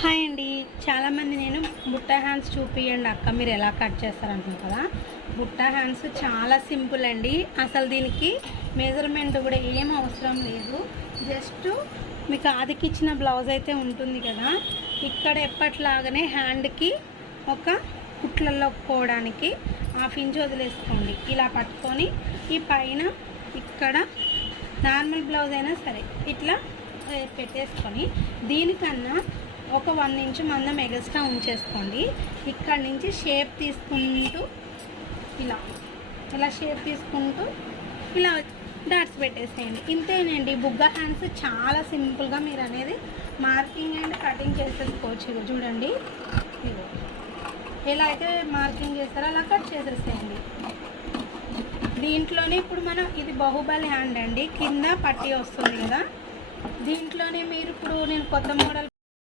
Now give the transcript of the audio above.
Hi అండి. చాలామంది నేను బుట్ట హ్యాండ్స్ చూపియండి అక్క మీరు ఎలా కట్ చేస్తారంటున్నారు కదా. బుట్ట హ్యాండ్స్ చాలా సింపుల్ అండి. అసలు దీనికి మెజర్మెంట్ కూడా ఏం అవసరం లేదు. జస్ట్ మీకు ఆదికిచ్చిన బ్లౌజ్ అయితే ఉంటుంది కదా, ఇక్కడ ఎప్పట్లాగానే హ్యాండ్కి ఒక కుట్లలో పోవడానికి 1/2 ఇంచ్ వదిలేసుకోండి. ఇలా పట్టుకొని ఈ పైన ఇక్కడ నార్మల్ బ్లౌజ్ అయినా సరే ఇట్లా పెట్టేసుకొని దీనికన్నా ఒక 1 ఇంచ్ మందం ఎగస్ట్రా ఉంచేసుకోండి. ఇక్కడ నుంచి షేప్ తీసుకుంటూ ఇలా షేప్ తీసుకుంటూ ఇలా డాట్స్ పెట్టేసేయండి. ఇంతేనండి. బుగ్గ హ్యాండ్స్ చాలా సింపుల్గా మీరు అనేది మార్కింగ్ అండ్ కటింగ్ చేసేసుకోవచ్చు. ఇగో చూడండి, ఇగో ఎలా అయితే మార్కింగ్ చేస్తారో అలా కట్ చేసేసేయండి. దీంట్లోనే ఇప్పుడు మనం ఇది బాహుబలి హ్యాండ్ అండి, కింద పట్టీ వస్తుంది కదా, దీంట్లోనే మీరు ఇప్పుడు నేను కొత్త మోడల్